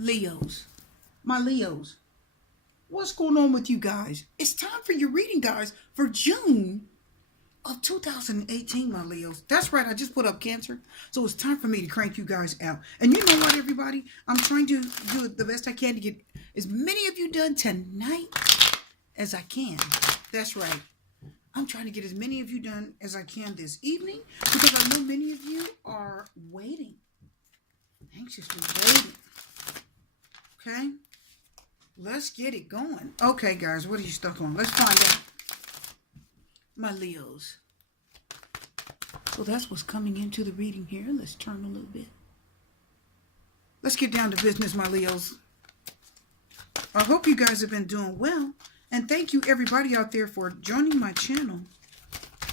Leos, my Leos, what's going on with you guys? It's time for your reading, guys, for June of 2018, my Leos. That's right, I just put up Cancer, so it's time for me to crank you guys out. And you know what, everybody? I'm trying to do the best I can to get as many of you done tonight as I can. That's right. I'm trying to get as many of you done as I can this evening because I know many of you are waiting, anxiously waiting. Okay, let's get it going. Okay, guys, what are you stuck on? Let's find out. My Leos. So that's what's coming into the reading here. Let's turn a little bit. Let's get down to business, my Leos. I hope you guys have been doing well. And thank you, everybody out there, for joining my channel.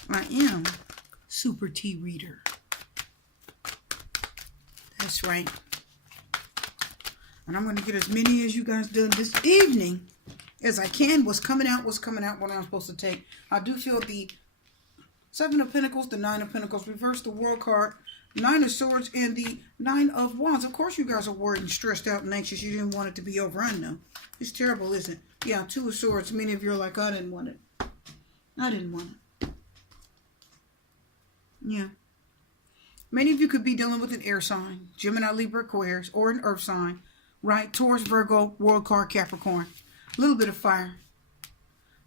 I am Super T Reader. That's right. And I'm going to get as many as you guys done this evening as I can. What's coming out, what I'm supposed to take. I do feel the Seven of Pentacles, the Nine of Pentacles, reverse the World card, Nine of Swords, and the Nine of Wands. Of course, you guys are worried and stressed out and anxious. You didn't want it to be over. I know. It's terrible, isn't it? Yeah, Two of Swords. Many of you are like, I didn't want it. I didn't want it. Yeah. Many of you could be dealing with an air sign, Gemini, Libra, Aquarius, or an earth sign, right? Taurus, Virgo, World card, Capricorn. A little bit of fire.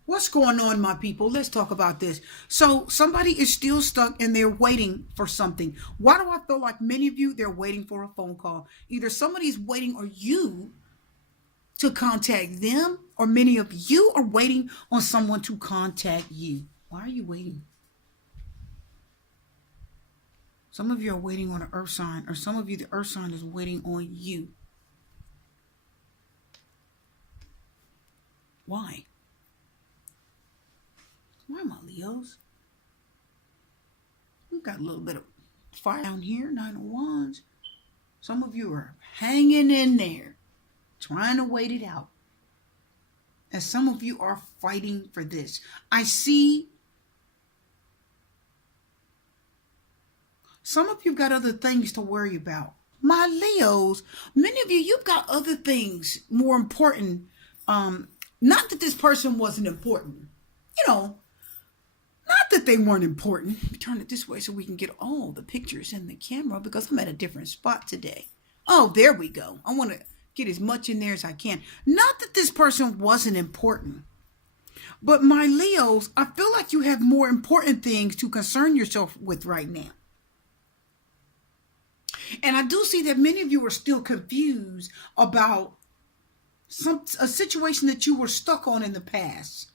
What's going on, my people? Let's talk about this. So somebody is still stuck and they're waiting for something. Why do I feel like many of you, they're waiting for a phone call? Either somebody's waiting or you to contact them, or many of you are waiting on someone to contact you. Why are you waiting? Some of you are waiting on an earth sign, or some of you, the earth sign is waiting on you. Why? Why, my Leos? We've got a little bit of fire down here, Nine of Wands. Some of you are hanging in there, trying to wait it out. And some of you are fighting for this. I see some of you got other things to worry about. My Leos, many of you, you've got other things more important. Not that this person wasn't important. You know, not that they weren't important. Let me turn it this way so we can get all the pictures in the camera because I'm at a different spot today. Oh, there we go. I want to get as much in there as I can. Not that this person wasn't important. But my Leos, I feel like you have more important things to concern yourself with right now. And I do see that many of you are still confused about a situation that you were stuck on in the past.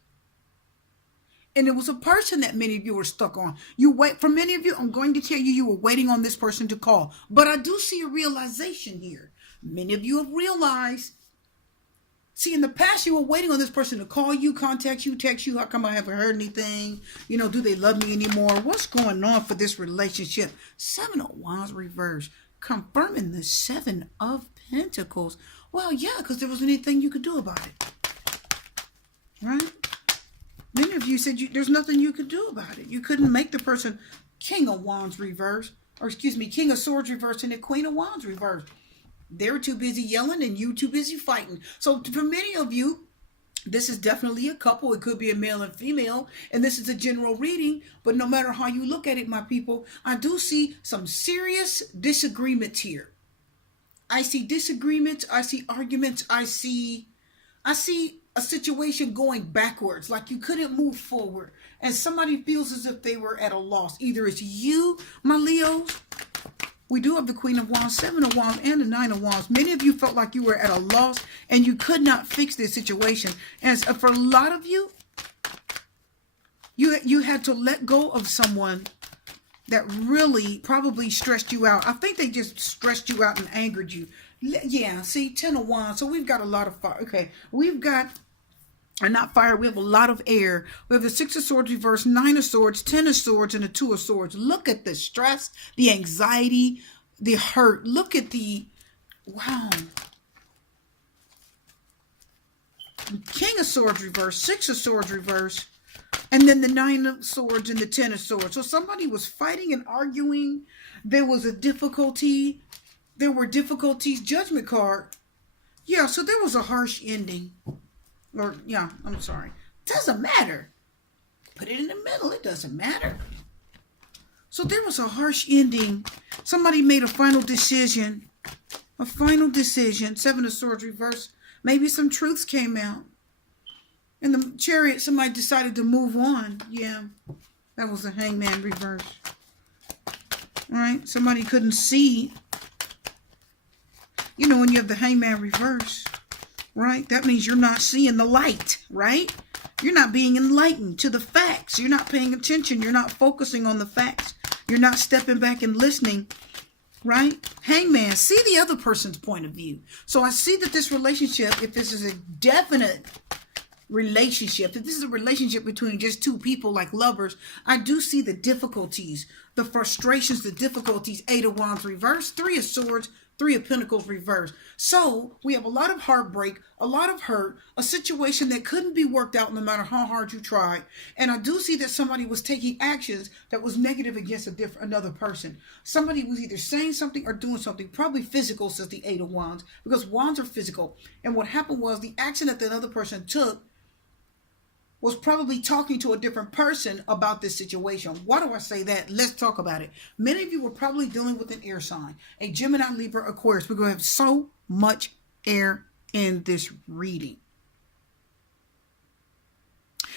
And it was a person that many of you were stuck on. For many of you, I'm going to tell you, you were waiting on this person to call. But I do see a realization here. Many of you have realized, see, in the past, you were waiting on this person to call you, contact you, text you. How come I haven't heard anything? You know, do they love me anymore? What's going on for this relationship? Seven of Wands reverse, confirming the Seven of Pentacles. Well, yeah, because there wasn't anything you could do about it. Right? Many of you said there's nothing you could do about it. You couldn't make the person King of Wands reverse, or excuse me, King of Swords reverse and the Queen of Wands reverse. They were too busy yelling and you too busy fighting. So for many of you, this is definitely a couple. It could be a male and female, and this is a general reading. But no matter how you look at it, my people, I do see some serious disagreements here. I see disagreements. I see arguments. I see a situation going backwards, like you couldn't move forward. And somebody feels as if they were at a loss. Either it's you, my Leos. We do have the Queen of Wands, Seven of Wands, and the Nine of Wands. Many of you felt like you were at a loss and you could not fix this situation. And for a lot of you, you had to let go of someone that really probably stressed you out. I think they just stressed you out and angered you. Yeah, see, Ten of Wands. So we've got a lot of fire. Okay, we've got, or not fire, we have a lot of air. We have the Six of Swords reverse, Nine of Swords, Ten of Swords, and the Two of Swords. Look at the stress, the anxiety, the hurt. Look at the, wow. King of Swords reverse, Six of Swords reverse, and then the Nine of Swords and the Ten of Swords. So somebody was fighting and arguing. There was a difficulty. There were difficulties. Judgment card. Yeah, so there was a harsh ending. Or, yeah, I'm sorry. Doesn't matter. Put it in the middle. It doesn't matter. So there was a harsh ending. Somebody made a final decision. A final decision. Seven of Swords reversed. Maybe some truths came out. In the Chariot, somebody decided to move on. Yeah, that was the Hangman reverse. All right, somebody couldn't see. You know, when you have the Hangman reverse, right? That means you're not seeing the light, right? You're not being enlightened to the facts. You're not paying attention. You're not focusing on the facts. You're not stepping back and listening, right? Hangman, see the other person's point of view. So I see that this relationship, if this is a definite relationship, if this is a relationship between just two people like lovers, I do see the difficulties, the frustrations, the difficulties. Eight of Wands reverse, Three of Swords, Three of Pentacles reverse. So we have a lot of heartbreak, a lot of hurt, a situation that couldn't be worked out no matter how hard you tried. And I do see that somebody was taking actions that was negative against another person. Somebody was either saying something or doing something, probably physical, says the Eight of Wands, because wands are physical. And what happened was the action that the other person took was probably talking to a different person about this situation. Why do I say that? Let's talk about it. Many of you were probably dealing with an air sign, a Gemini, Libra, Aquarius. We're going to have so much air in this reading.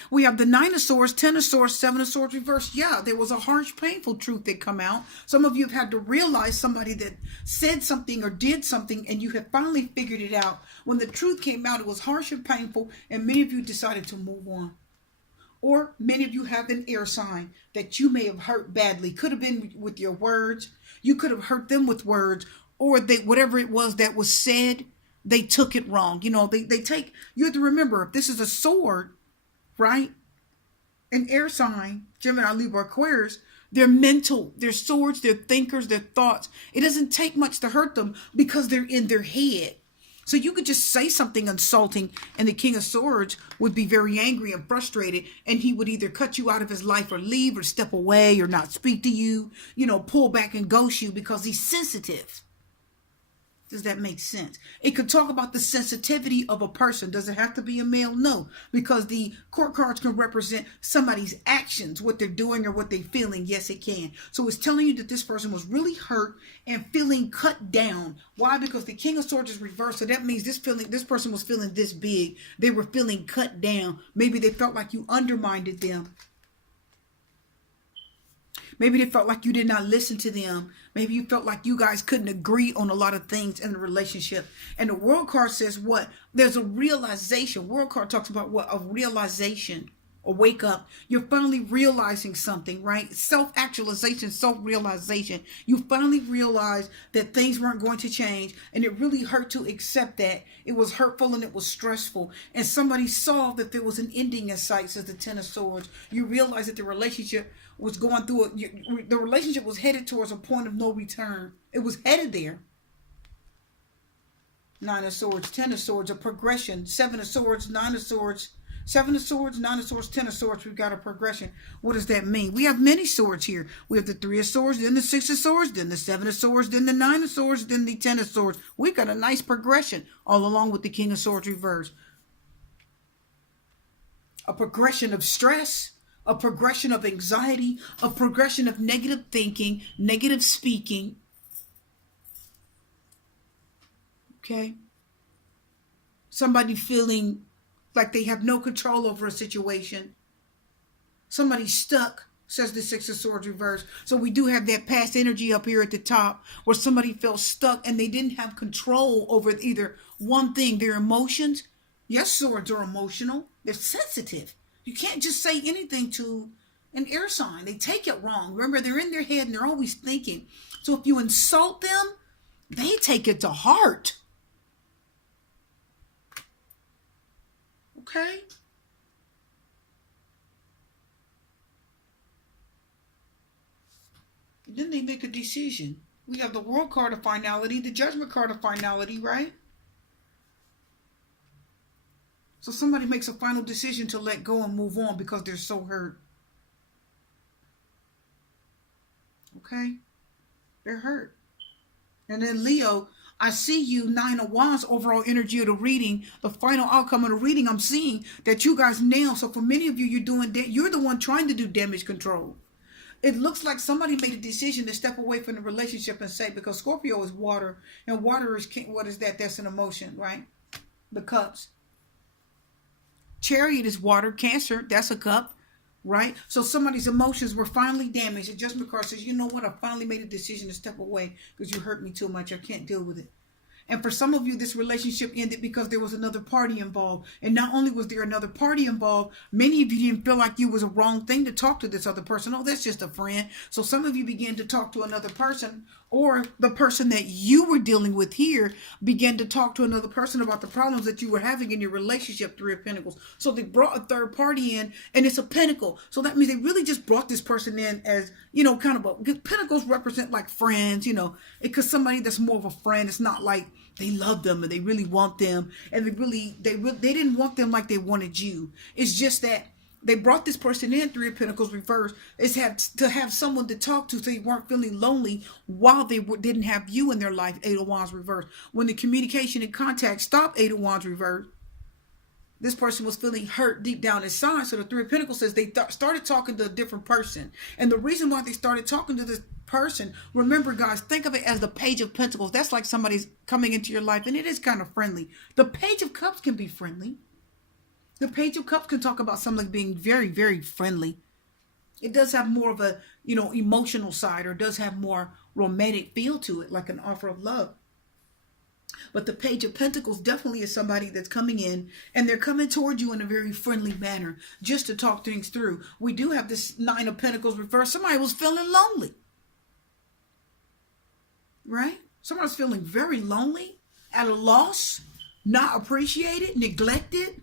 We have the Nine of Swords, Ten of Swords, Seven of Swords reversed. Yeah, there was a harsh, painful truth that come out. Some of you have had to realize somebody that said something or did something, and you have finally figured it out. When the truth came out, it was harsh and painful, and many of you decided to move on. Or many of you have an air sign that you may have hurt badly. Could have been with your words. You could have hurt them with words, or they, whatever it was that was said, they took it wrong. You know, they take, you have to remember, if this is a sword, right? An air sign, Gemini, Libra, Aquarius, they're mental, they're swords, they're thinkers, they're thoughts. It doesn't take much to hurt them because they're in their head. So you could just say something insulting and the King of Swords would be very angry and frustrated, and he would either cut you out of his life or leave or step away or not speak to you, you know, pull back and ghost you because he's sensitive. Does that make sense? It could talk about the sensitivity of a person. Does it have to be a male? No, because the court cards can represent somebody's actions, what they're doing or what they're feeling. Yes, it can. So it's telling you that this person was really hurt and feeling cut down. Why? Because the King of Swords is reversed. So that means this person was feeling this big. They were feeling cut down. Maybe they felt like you undermined them. Maybe they felt like you did not listen to them. Maybe you felt like you guys couldn't agree on a lot of things in the relationship. And the World card says what? There's a realization. World card talks about what? A realization. Or wake up. You're finally realizing something, right? Self-actualization, self-realization. You finally realize that things weren't going to change. And it really hurt to accept that. It was hurtful and it was stressful. And somebody saw that there was an ending in sight, says the Ten of Swords. You realize that the relationship was going through the relationship was headed towards a point of no return. It was headed there. Nine of Swords, Ten of Swords, a progression. Seven of Swords, Nine of Swords, Seven of Swords, Nine of Swords, Ten of Swords. We've got a progression. What does that mean? We have many swords here. We have the Three of Swords, then the Six of Swords, then the Seven of Swords, then the Nine of Swords, then the Ten of Swords. We've got a nice progression all along with the King of Swords reversed. A progression of stress, a progression of anxiety, a progression of negative thinking, negative speaking. Okay? Somebody feeling like they have no control over a situation. Somebody stuck, says the Six of Swords reverse. So we do have that past energy up here at the top where somebody felt stuck and they didn't have control over either one thing, their emotions. Yes, swords are emotional. They're sensitive. You can't just say anything to an air sign. They take it wrong. Remember, they're in their head and they're always thinking. So if you insult them, they take it to heart. Okay? Then they make a decision. We have the World card of finality, the Judgment card of finality, right? So somebody makes a final decision to let go and move on because they're so hurt. Okay? They're hurt. And then Leo, I see you, Nine of Wands, overall energy of the reading, the final outcome of the reading. I'm seeing that you guys nail. So for many of you, you're doing that. You're the one trying to do damage control. It looks like somebody made a decision to step away from the relationship and say, because Scorpio is water, and water is, what is that? That's an emotion, right? The cups. Chariot is water. Cancer, that's a cup, right? So somebody's emotions were finally damaged. And just because says, you know what, I finally made a decision to step away because you hurt me too much. I can't deal with it. And for some of you, this relationship ended because there was another party involved. And not only was there another party involved, many of you didn't feel like you was a wrong thing to talk to this other person. Oh, that's just a friend. So some of you began to talk to another person, or the person that you were dealing with here began to talk to another person about the problems that you were having in your relationship, Three of Pentacles. So they brought a third party in, and it's a pentacle. So that means they really just brought this person in as, kind of because pentacles represent like friends, because somebody that's more of a friend. It's not like they love them and they really want them, and they didn't want them like they wanted you. It's just that they brought this person in, Three of Pentacles reversed. It's had to have someone to talk to so they weren't feeling lonely while they didn't have you in their life, Eight of Wands reversed. When the communication and contact stopped, Eight of Wands reversed, this person was feeling hurt deep down inside. So the Three of Pentacles says they started talking to a different person. And the reason why they started talking to this person, remember guys, think of it as the Page of Pentacles. That's like somebody's coming into your life, and it is kind of friendly. The Page of Cups can be friendly. The Page of Cups can talk about something being very, very friendly. It does have more of a, emotional side, or does have more romantic feel to it, like an offer of love. But the Page of Pentacles definitely is somebody that's coming in, and they're coming toward you in a very friendly manner just to talk things through. We do have this Nine of Pentacles reversed. Somebody was feeling lonely, right? Somebody's feeling very lonely, at a loss, not appreciated, neglected.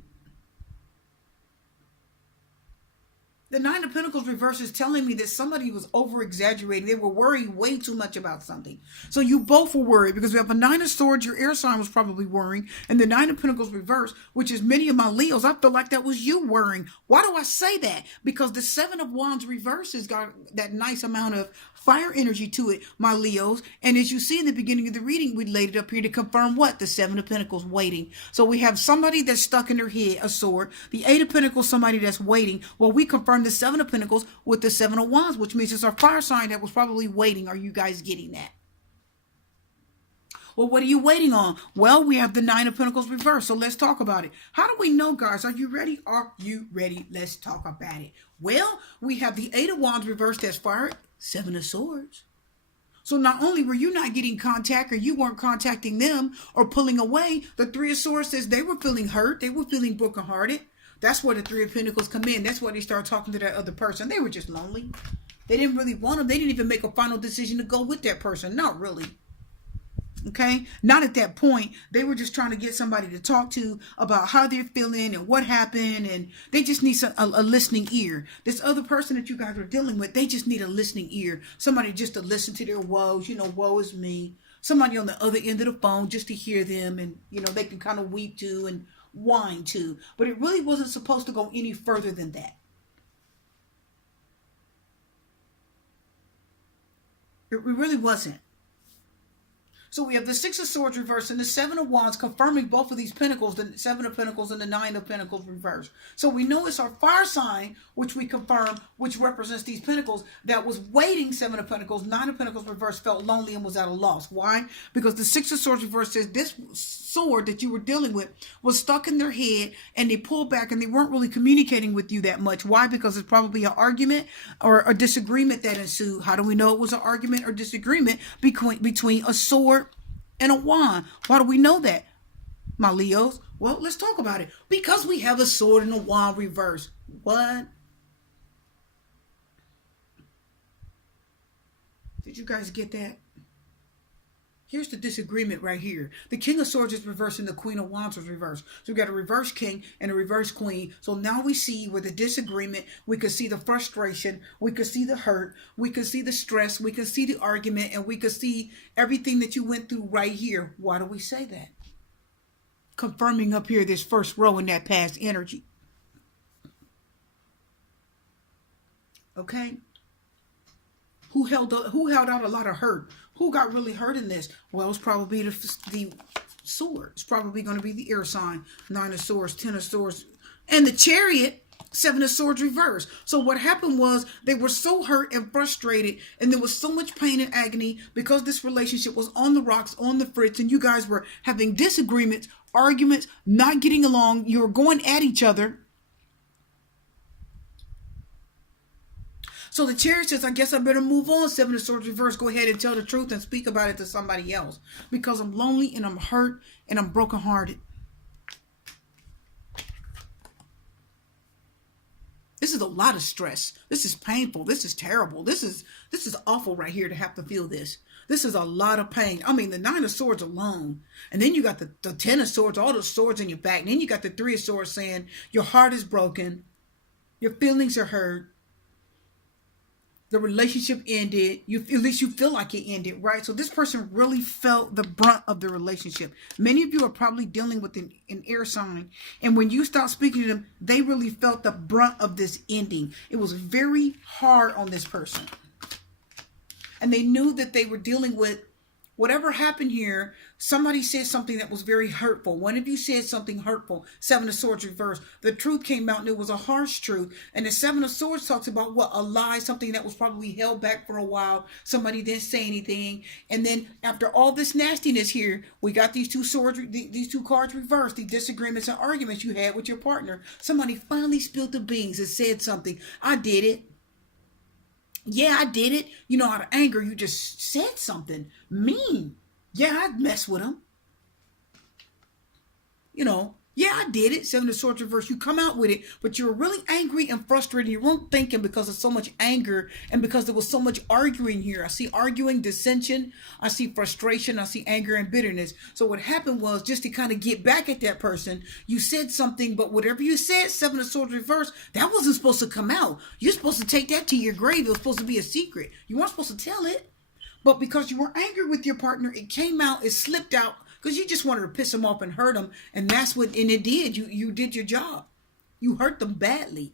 The Nine of Pentacles reverse is telling me that somebody was over-exaggerating. They were worrying way too much about something. So you both were worried, because we have a Nine of Swords. Your air sign was probably worrying. And the Nine of Pentacles reverse, which is many of my Leos, I feel like that was you worrying. Why do I say that? Because the Seven of Wands reverse has got that nice amount of fire energy to it, my Leos. And as you see in the beginning of the reading, we laid it up here to confirm what? The Seven of Pentacles waiting. So we have somebody that's stuck in their head, a sword. The Eight of Pentacles, somebody that's waiting. Well, we confirmed the Seven of Pentacles with the Seven of Wands, which means it's our fire sign that was probably waiting. Are you guys getting that? Well, what are you waiting on? Well, we have the Nine of Pentacles reversed. So let's talk about it. How do we know, guys? Are you ready? Are you ready? Let's talk about it. Well, we have the Eight of Wands reversed as fire, Seven of Swords. So not only were you not getting contact, or you weren't contacting them or pulling away, the Three of Swords says they were feeling hurt. They were feeling brokenhearted. That's where the Three of Pentacles come in. That's why they start talking to that other person. They were just lonely. They didn't really want them. They didn't even make a final decision to go with that person. Not really. Okay? Not at that point. They were just trying to get somebody to talk to about how they're feeling and what happened. And they just need a listening ear. This other person that you guys are dealing with, they just need a listening ear. Somebody just to listen to their woes. Woe is me. Somebody on the other end of the phone just to hear them. And, they can kind of weep to and whine to. But it really wasn't supposed to go any further than that. It really wasn't. So we have the Six of Swords reversed and the Seven of Wands, confirming both of these pentacles, the Seven of Pentacles and the Nine of Pentacles reversed. So we know it's our fire sign, which we confirm, which represents these pentacles, that was waiting. Seven of Pentacles, Nine of Pentacles reversed, felt lonely and was at a loss. Why? Because the Six of Swords reversed says this sword that you were dealing with was stuck in their head, and they pulled back and they weren't really communicating with you that much. Why? Because it's probably an argument or a disagreement that ensued. How do we know it was an argument or disagreement? Between a sword and a wand. Why do we know that, my Leos? Well, let's talk about it. Because we have a sword and a wand reversed. What? Did you guys get that? Here's the disagreement right here. The King of Swords is reversed and the Queen of Wands is reversed. So we got a reverse king and a reverse queen. So now we see where the disagreement, we could see the frustration, we could see the hurt, we could see the stress, we could see the argument, and we could see everything that you went through right here. Why do we say that? Confirming up here this first row in that past energy. Okay? who held out a lot of hurt? Who got really hurt in this? Well, it's probably the sword. It's probably going to be the air sign. 9 of swords, 10 of swords, and the chariot. 7 of swords reverse. So what happened was they were so hurt and frustrated, and there was so much pain and agony because this relationship was on the rocks, on the fritz, and you guys were having disagreements, arguments, not getting along. You were going at each other. So the chariot says, I guess I better move on. 7 of swords reverse. Go ahead and tell the truth and speak about it to somebody else, because I'm lonely and I'm hurt and I'm brokenhearted. This is a lot of stress. This is painful. This is terrible. This is awful right here to have to feel this. This is a lot of pain. I mean, the 9 of swords alone. And then you got the 10 of swords, all the swords in your back. And then you got the 3 of swords saying your heart is broken. Your feelings are hurt. The relationship ended. At least you feel like it ended, right? So this person really felt the brunt of the relationship. Many of you are probably dealing with an air sign. And when you start speaking to them, they really felt the brunt of this ending. It was very hard on this person. And they knew that they were dealing with whatever happened here. Somebody said something that was very hurtful. One of you said something hurtful. 7 of swords reversed. The truth came out and it was a harsh truth. And the 7 of swords talks about what? A lie, something that was probably held back for a while. Somebody didn't say anything. And then after all this nastiness here, we got these two swords, these two cards reversed. The disagreements and arguments you had with your partner. Somebody finally spilled the beans and said something. I did it. Yeah, I did it. You know, out of anger, you just said something mean. Yeah, I'd mess with him. You know, yeah, I did it. 7 of swords reverse. You come out with it, but you're really angry and frustrated. You weren't thinking because of so much anger and because there was so much arguing here. I see arguing, dissension. I see frustration. I see anger and bitterness. So what happened was, just to kind of get back at that person, you said something, but whatever you said, 7 of swords reverse, that wasn't supposed to come out. You're supposed to take that to your grave. It was supposed to be a secret. You weren't supposed to tell it. But because you were angry with your partner, it came out, it slipped out, because you just wanted to piss them off and hurt them. And that's what, and it did. You did your job. You hurt them badly.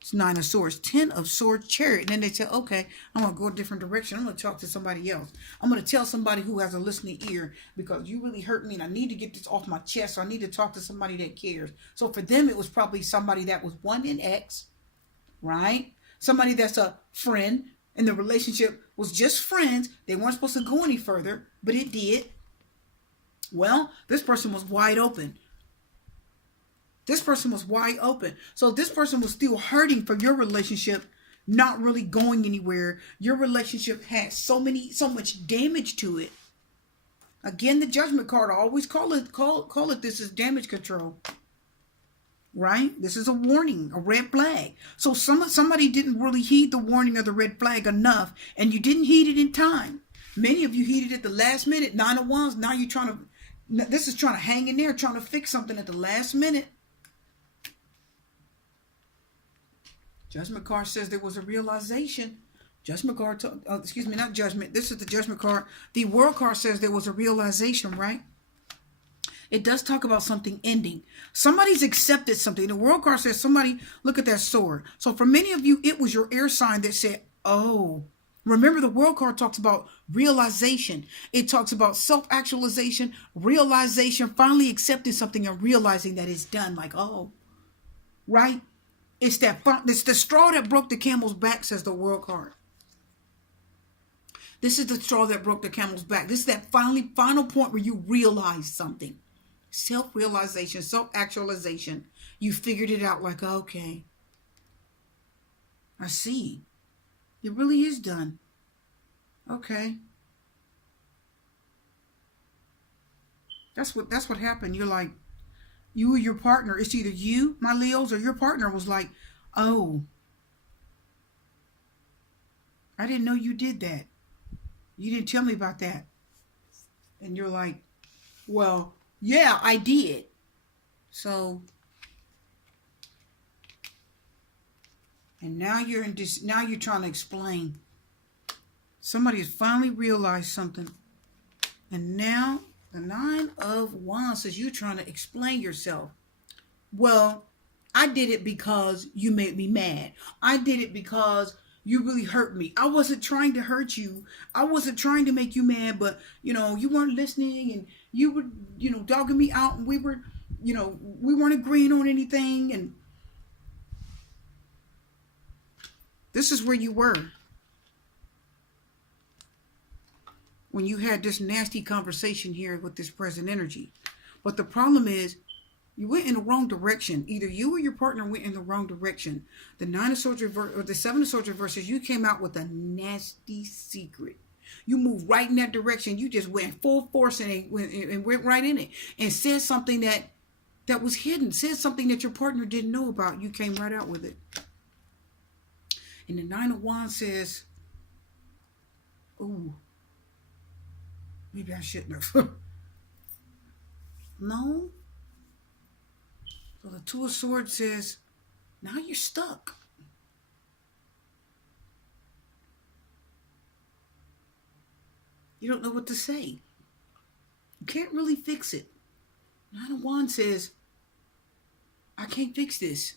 It's 9 of swords, 10 of swords, chariot. And then they say, okay, I'm going to go a different direction. I'm going to talk to somebody else. I'm going to tell somebody who has a listening ear, because you really hurt me and I need to get this off my chest. So I need to talk to somebody that cares. So for them, it was probably somebody that was one in X, right? Somebody that's a friend. And the relationship was just friends. They weren't supposed to go any further, but it did. Well, this person was wide open. This person was wide open. So this person was still hurting for your relationship, not really going anywhere. Your relationship had so much damage to it. Again, the judgment card, I always call it this is damage control. Right? This is a warning, a red flag. So somebody didn't really heed the warning of the red flag enough, and you didn't heed it in time. Many of you heeded it the last minute. 9 of wands. Now you're trying to hang in there, trying to fix something at the last minute. Judgment card says there was a realization. Judgment card, not judgment. This is the judgment card. The world card says there was a realization, right? It does talk about something ending. Somebody's accepted something. The world card says somebody, look at that sword. So for many of you, it was your air sign that said, oh. Remember, the world card talks about realization. It talks about self-actualization, realization, finally accepting something and realizing that it's done. Like, oh, right? It's the straw that broke the camel's back, says the world card. This is the straw that broke the camel's back. This is that final point where you realize something. Self-realization, self-actualization. You figured it out, like, okay, I see. It really is done. Okay. That's what happened. You're like, you or your partner, it's either you, my Leos, or your partner was like, oh, I didn't know you did that. You didn't tell me about that. And you're like, well, yeah, I did. So, and now you're trying to explain. Somebody has finally realized something. And now the 9 of wands says you're trying to explain yourself. Well, I did it because you made me mad. I did it because You really hurt me. I wasn't trying to hurt you. I wasn't trying to make you mad, but you weren't listening, and you were, dogging me out, and we weren't agreeing on anything, and this is where you were when you had this nasty conversation here with this present energy. But the problem is, you went in the wrong direction. Either you or your partner went in the wrong direction. The Nine of Swords reverse, or the Seven of Swords reverses, you came out with a nasty secret. You moved right in that direction. You just went full force and went right in it, and said something that was hidden. Said something that your partner didn't know about. You came right out with it. And the Nine of Wands says, "Ooh, maybe I shouldn't have." No. So the Two of Swords says, now you're stuck. You don't know what to say. You can't really fix it. Nine of Wands says, I can't fix this.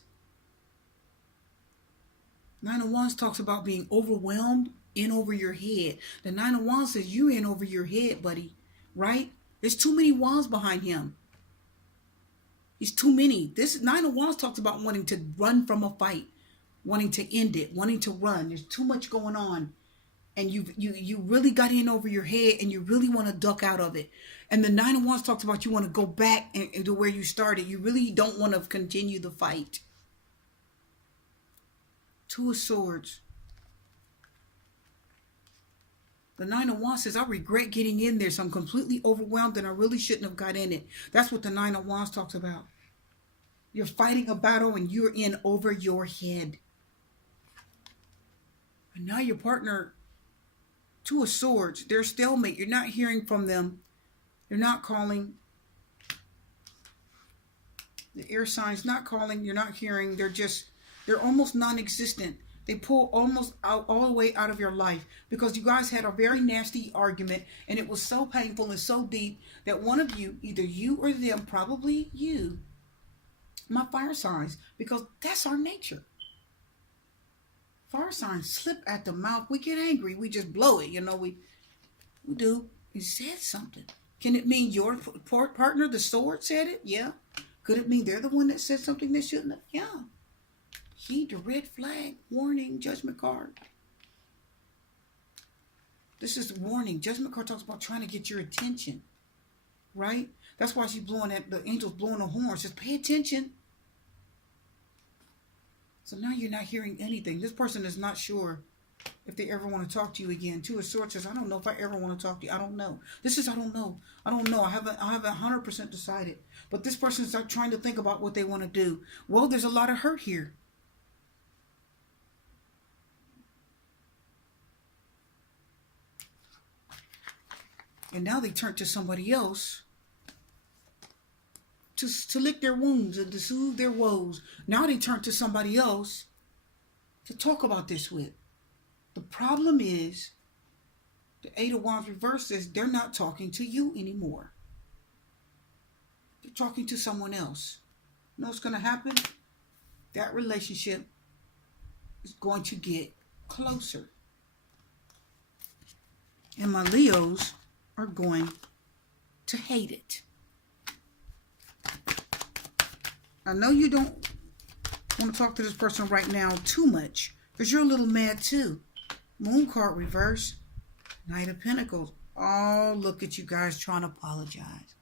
Nine of Wands talks about being overwhelmed, in over your head. The Nine of Wands says, you in over your head, buddy. Right? There's too many wands behind him. It's too many. This Nine of Wands talks about wanting to run from a fight, wanting to end it, wanting to run. There's too much going on, and you really got in over your head, and you really want to duck out of it. And the Nine of Wands talks about you want to go back into where you started. You really don't want to continue the fight. Two of Swords. The Nine of Wands says, I regret getting in there, so I'm completely overwhelmed and I really shouldn't have got in it. That's what the Nine of Wands talks about. You're fighting a battle and you're in over your head. And now your partner, Two of Swords, they're stalemate. You're not hearing from them. They're not calling. The air signs not calling. You're not hearing. They're almost non-existent. They pull almost out all the way out of your life because you guys had a very nasty argument, and it was so painful and so deep that one of you, either you or them, probably you, my fire signs, because that's our nature. Fire signs slip at the mouth. We get angry. We just blow it. We do. You said something. Can it mean your partner, the sword, said it? Yeah. Could it mean they're the one that said something they shouldn't have? Yeah. Heed the red flag, warning, judgment card. This is warning. Judgment card talks about trying to get your attention, right? That's why she's blowing at the angel's blowing the horn. Says, pay attention. So now you're not hearing anything. This person is not sure if they ever want to talk to you again. Two of Swords says, I don't know if I ever want to talk to you. I don't know. This is, I don't know. I don't know. I haven't 100% decided. But this person is trying to think about what they want to do. Well, there's a lot of hurt here. And now they turn to somebody else to lick their wounds and to soothe their woes. Now they turn to somebody else to talk about this with. The problem is, the Eight of Wands reverse says they're not talking to you anymore. They're talking to someone else. You know what's going to happen? That relationship is going to get closer. And my Leos are going to hate it. I know you don't want to talk to this person right now too much because you're a little mad too. Moon card reverse. Knight of Pentacles. Oh, look at you guys trying to apologize.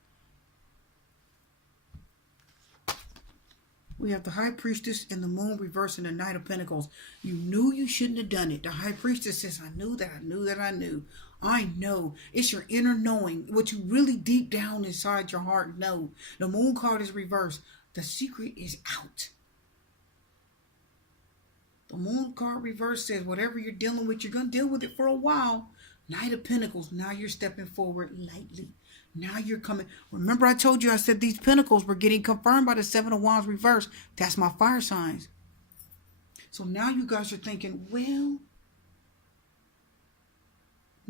We have the High Priestess and the Moon reverse and the Knight of Pentacles. You knew you shouldn't have done it. The High Priestess says, I knew that I knew that I knew. I know. It's your inner knowing. What you really deep down inside your heart know. The Moon card is reversed. The secret is out. The Moon card reverse says whatever you're dealing with, you're going to deal with it for a while. Knight of Pentacles. Now you're stepping forward lightly. Now you're coming. Remember I told you I said these Pentacles were getting confirmed by the Seven of Wands reverse. That's my fire signs. So now you guys are thinking, well,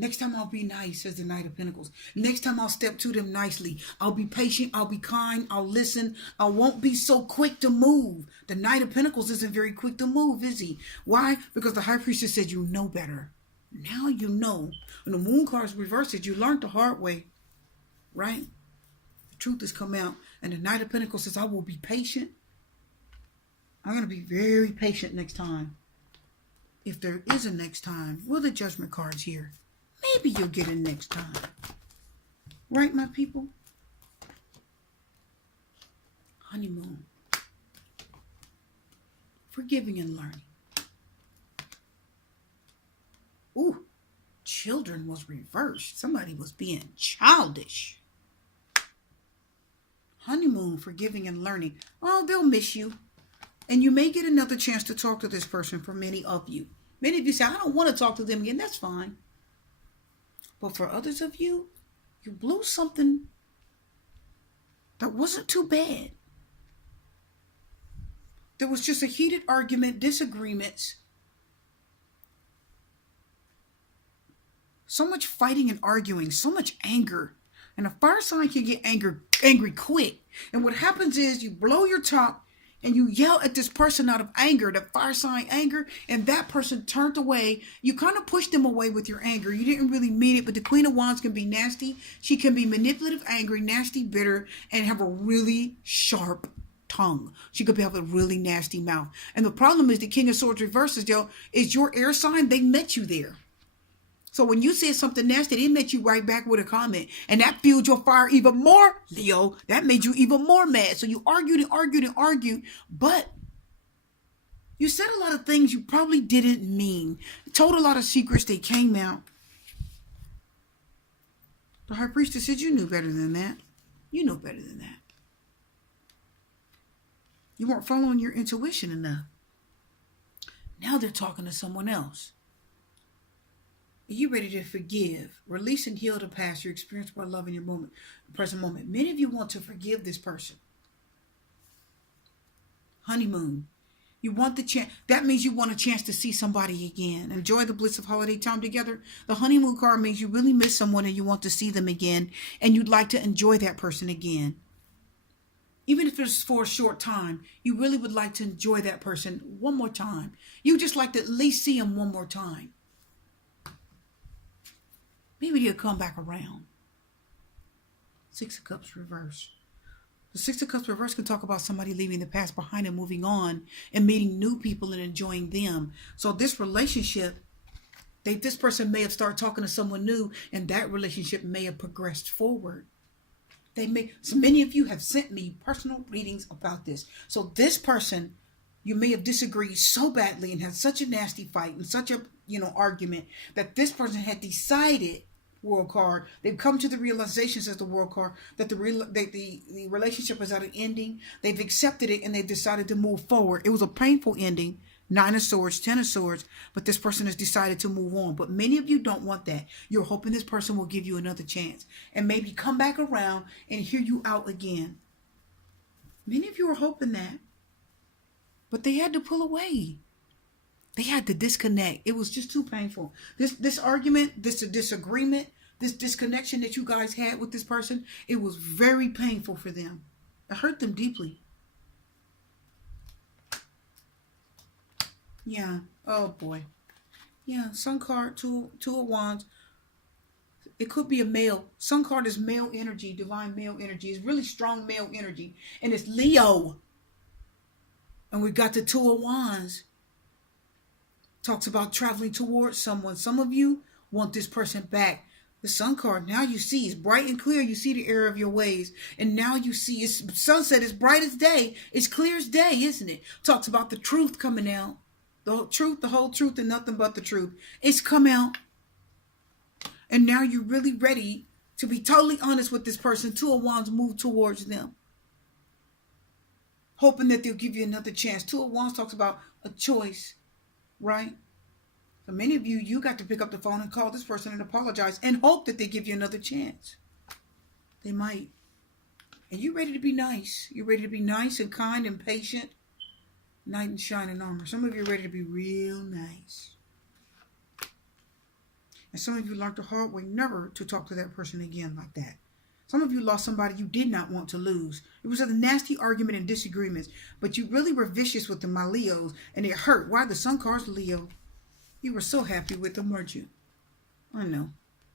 Next time I'll be nice, says the Knight of Pentacles. Next time I'll step to them nicely. I'll be patient. I'll be kind. I'll listen. I won't be so quick to move. The Knight of Pentacles isn't very quick to move, is he? Why? Because the High Priestess said you know better. Now you know. When the Moon card's reversed, you learned the hard way, right? The truth has come out. And the Knight of Pentacles says, I will be patient. I'm going to be very patient next time. If there is a next time, well, the Judgment card's here. Maybe you'll get it next time. Right, my people? Honeymoon. Forgiving and learning. Ooh, children was reversed. Somebody was being childish. Honeymoon, forgiving and learning. Oh, they'll miss you. And you may get another chance to talk to this person for many of you. Many of you say, I don't want to talk to them again. That's fine. But for others of you, you blew something that wasn't too bad. There was just a heated argument, disagreements. So much fighting and arguing, so much anger. And a fire sign can get angry quick. And what happens is you blow your top and you yell at this person out of anger, the fire sign anger, and that person turned away. You kind of pushed them away with your anger. You didn't really mean it, but the Queen of Wands can be nasty. She can be manipulative, angry, nasty, bitter, and have a really sharp tongue. She could have a really nasty mouth. And the problem is the King of Swords reverses, is your air sign. They met you there. So when you said something nasty, they met you right back with a comment. And that fueled your fire even more, Leo. That made you even more mad. So you argued and argued and argued. But you said a lot of things you probably didn't mean. Told a lot of secrets. They came out. The High Priestess said you knew better than that. You know better than that. You weren't following your intuition enough. Now they're talking to someone else. You're ready to forgive, release and heal the past, your experience by love in your present moment. Many of you want to forgive this person. Honeymoon. You want the chance. That means you want a chance to see somebody again. Enjoy the bliss of holiday time together. The honeymoon card means you really miss someone and you want to see them again. And you'd like to enjoy that person again. Even if it's for a short time, you really would like to enjoy that person one more time. You just like to at least see them one more time. Maybe they'll come back around. Six of Cups reverse. The Six of Cups reverse can talk about somebody leaving the past behind and moving on and meeting new people and enjoying them. So this relationship, this person may have started talking to someone new and that relationship may have progressed forward. So many of you have sent me personal readings about this. So this person, you may have disagreed so badly and had such a nasty fight and such a argument that this person had decided, World card, they've come to the realizations as the World card that the relationship is at an ending. They've accepted it and they've decided to move forward. It was a painful ending. 9 of Swords, 10 of Swords, but this person has decided to move on. But many of you don't want that. You're hoping this person will give you another chance and maybe come back around and hear you out again. Many of you are hoping that, but they had to pull away. They had to disconnect. It was just too painful. This argument, this disagreement, this disconnection that you guys had with this person, it was very painful for them. It hurt them deeply. Yeah. Oh boy. Yeah. Sun card, two of Wands. It could be a male. Sun card is male energy, divine male energy. It's really strong male energy. And it's Leo. And we got the Two of Wands. Talks about traveling towards someone. Some of you want this person back. The Sun card, now you see, it's bright and clear. You see the error of your ways. And now you see, it's sunset, it's bright as day. It's clear as day, isn't it? Talks about the truth coming out. The truth, the whole truth, and nothing but the truth. It's come out. And now you're really ready to be totally honest with this person. Two of Wands, move towards them. Hoping that they'll give you another chance. Two of Wands talks about a choice. Right? For many of you, you got to pick up the phone and call this person and apologize and hope that they give you another chance. They might. And you're ready to be nice. You're ready to be nice and kind and patient. Knight in shining armor. Some of you are ready to be real nice. And some of you learned the hard way never to talk to that person again like that. Some of you lost somebody you did not want to lose. It was a nasty argument and disagreements, but you really were vicious with them, my Leos, and it hurt. Why? The sun card's Leo. You were so happy with them, weren't you? I know.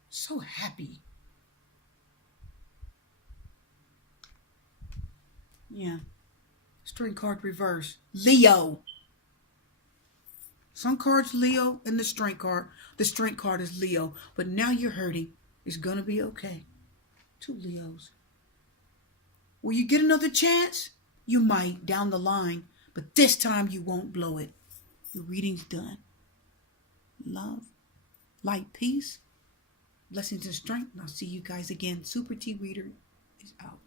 So happy. Yeah. Strength card reverse. Leo. Sun card's Leo and the strength card. The strength card is Leo. But now you're hurting. It's going to be okay. 2 Leos. Will you get another chance? You might down the line. But this time you won't blow it. Your reading's done. Love, light, peace, blessings and strength. And I'll see you guys again. Super T Reader is out.